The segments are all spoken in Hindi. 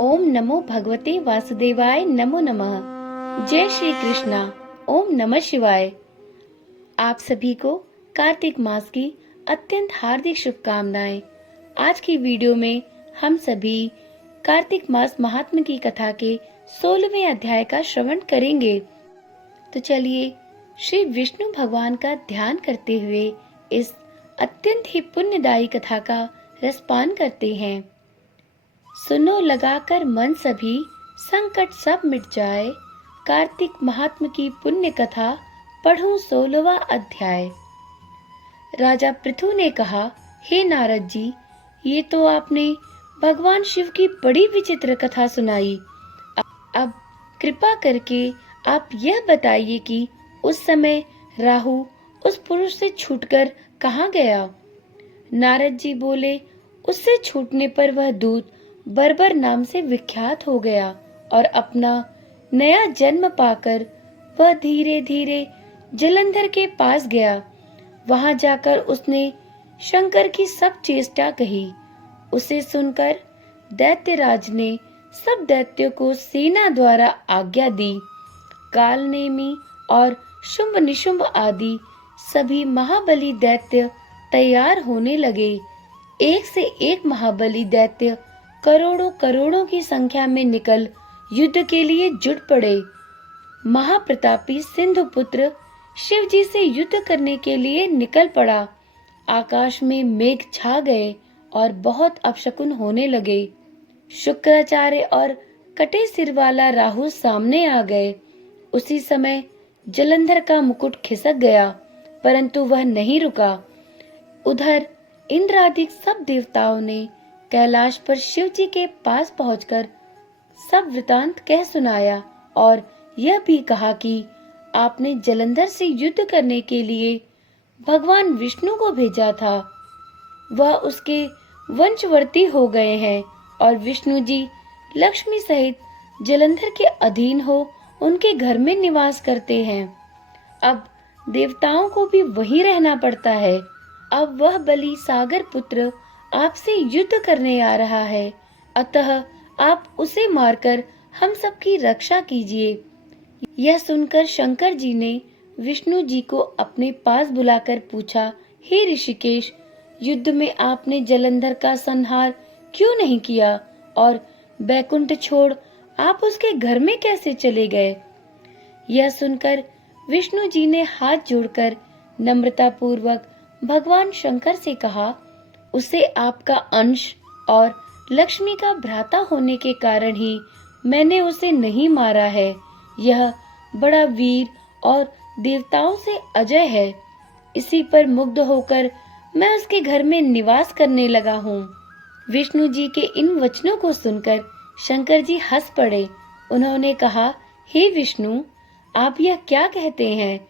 ओम नमो भगवते वासुदेवाय नमो नमः। जय श्री कृष्णा। ओम नमः शिवाय। आप सभी को कार्तिक मास की अत्यंत हार्दिक शुभकामनाएं। आज की वीडियो में हम सभी कार्तिक मास महात्म्य की कथा के 16वें अध्याय का श्रवण करेंगे। तो चलिए श्री विष्णु भगवान का ध्यान करते हुए इस अत्यंत ही पुण्यदायी कथा का रसपान करते हैं। सुनो लगाकर मन सभी, संकट सब मिट जाए। कार्तिक महात्म्य की पुण्य कथा पढ़ूं 16वां अध्याय। राजा पृथु ने कहा, हे नारद जी, ये तो आपने भगवान शिव की बड़ी विचित्र कथा सुनाई। अब कृपा करके आप यह बताइए कि उस समय राहु उस पुरुष से छूटकर कहाँ गया। नारद जी बोले, उससे छूटने पर वह दूत बर्बर नाम से विख्यात हो गया और अपना नया जन्म पाकर वह धीरे धीरे जलंधर के पास गया। वहां जाकर उसने शंकर की सब चेष्टा कही। उसे सुनकर दैत्यराज ने सब दैत्यों को सेना द्वारा आज्ञा दी। कालनेमी और शुंभ निशुंभ आदि सभी महाबली दैत्य तैयार होने लगे। एक से एक महाबली दैत्य करोड़ों करोड़ों की संख्या में निकल युद्ध के लिए जुट पड़े। महाप्रतापी सिंधु पुत्र शिव जी से युद्ध करने के लिए निकल पड़ा। आकाश में मेघ छा गए और बहुत अपशकुन होने लगे। शुक्राचार्य और कटे सिर वाला राहु सामने आ गए। उसी समय जलंधर का मुकुट खिसक गया, परंतु वह नहीं रुका। उधर इंद्रादिक सब देवताओं ने कैलाश पर शिव जी के पास पहुंचकर सब वृतांत कह सुनाया और यह भी कहा कि आपने जलंधर से युद्ध करने के लिए भगवान विष्णु को भेजा था। वह उसके वंशवर्ती हो गए हैं और विष्णु जी लक्ष्मी सहित जलंधर के अधीन हो उनके घर में निवास करते हैं। अब देवताओं को भी वहीं रहना पड़ता है। अब वह बलि सागर पुत्र आपसे युद्ध करने आ रहा है, अतः आप उसे मारकर हम सबकी रक्षा कीजिए। यह सुनकर शंकर जी ने विष्णु जी को अपने पास बुलाकर पूछा, हे ऋषिकेश, युद्ध में आपने जलंधर का संहार क्यों नहीं किया और बैकुंठ छोड़ आप उसके घर में कैसे चले गए। यह सुनकर विष्णु जी ने हाथ जोड़कर नम्रता पूर्वक भगवान शंकर से कहा, उसे आपका अंश और लक्ष्मी का भ्राता होने के कारण ही मैंने उसे नहीं मारा है। यह बड़ा वीर और देवताओं से अजय है। इसी पर मुग्ध होकर मैं उसके घर में निवास करने लगा हूँ। विष्णु जी के इन वचनों को सुनकर शंकर जी हंस पड़े। उन्होंने कहा, हे विष्णु, आप यह क्या कहते हैं।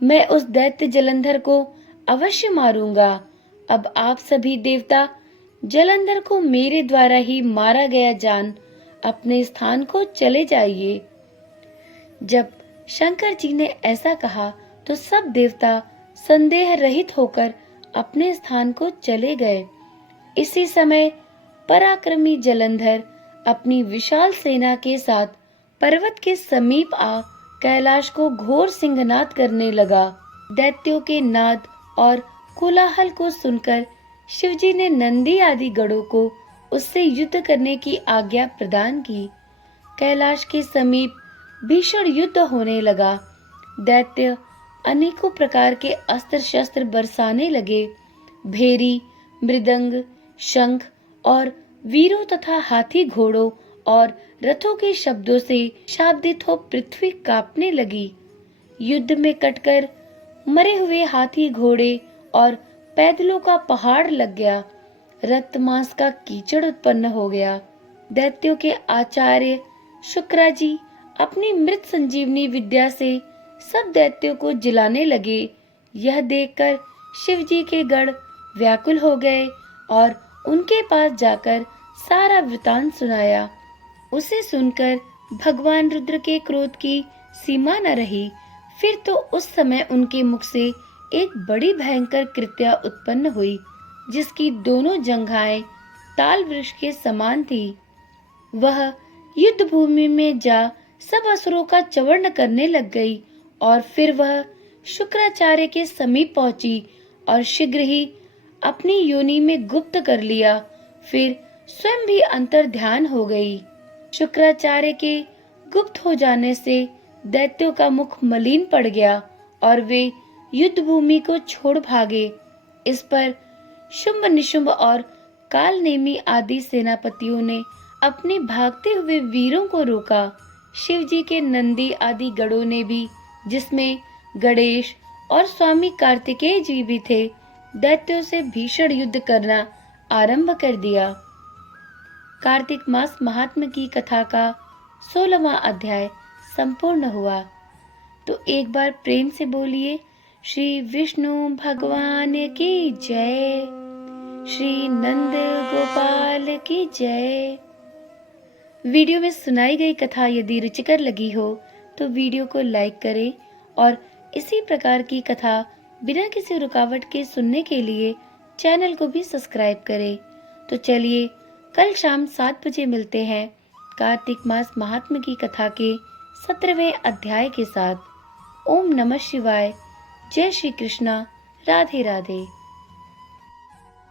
मैं उस दैत्य जलंधर को अवश्य मारूंगा। अब आप सभी देवता जलंधर को मेरे द्वारा ही मारा गया जान अपने स्थान को चले जाइए। जब शंकर जी ने ऐसा कहा तो सब देवता संदेह रहित होकर अपने स्थान को चले गए। इसी समय पराक्रमी जलंधर अपनी विशाल सेना के साथ पर्वत के समीप आ कैलाश को घोर सिंहनाद करने लगा। दैत्यों के नाद और कोलाहल को सुनकर शिवजी ने नंदी आदि गणों को उससे युद्ध करने की आज्ञा प्रदान की। कैलाश के समीप भीषण युद्ध होने लगा। दैत्य अनेकों प्रकार के अस्त्र शस्त्र बरसाने लगे। भेरी, मृदंग, शंख और वीरों तथा हाथी घोड़ों और रथों के शब्दों से शाब्दित हो पृथ्वी कांपने लगी। युद्ध में कटकर मरे हुए हाथी घोड़े और पैदलों का पहाड़ लग गया। रक्त मांस का कीचड़ उत्पन्न हो गया। दैत्यों के आचार्य शुक्राजी अपनी मृत संजीवनी विद्या से सब दैत्यों को जिलाने लगे। यह देखकर शिव जी के गण व्याकुल हो गए और उनके पास जाकर सारा वृतांत सुनाया। उसे सुनकर भगवान रुद्र के क्रोध की सीमा न रही। फिर तो उस समय उनके मुख से एक बड़ी भयंकर कृत्या उत्पन्न हुई, जिसकी दोनों जंघाएं ताल वृक्ष के समान थी। वह युद्ध भूमि में जा सब असुरों का चवर्ण करने लग गई और फिर वह शुक्राचार्य के समीप पहुंची और शीघ्र ही अपनी योनि में गुप्त कर लिया। फिर स्वयं भी अंतर ध्यान हो गई। शुक्राचार्य के गुप्त हो जाने से दैत्यों का मुख मलिन पड़ गया और वे युद्ध भूमि को छोड़ भागे। इस पर शुंभ निशुंभ और कालनेमी आदि सेनापतियों ने अपने भागते हुए वीरों को रोका। शिवजी के नंदी आदि गणों ने भी, जिसमें गणेश और स्वामी कार्तिकेय जी भी थे, दैत्यों से भीषण युद्ध करना आरंभ कर दिया। कार्तिक मास महात्म्य की कथा का 16वां अध्याय संपूर्ण हुआ। तो एक बार प्रेम से बोलिए श्री विष्णु भगवान की जय, श्री नंद गोपाल की जय। वीडियो में सुनाई गई कथा यदि रुचिकर लगी हो तो वीडियो को लाइक करें और इसी प्रकार की कथा बिना किसी रुकावट के सुनने के लिए चैनल को भी सब्सक्राइब करें। तो चलिए कल शाम 7 बजे मिलते हैं कार्तिक मास महात्म्य की कथा के 17वें अध्याय के साथ। ओम नमः शिवाय। जय श्री कृष्णा। राधे राधे।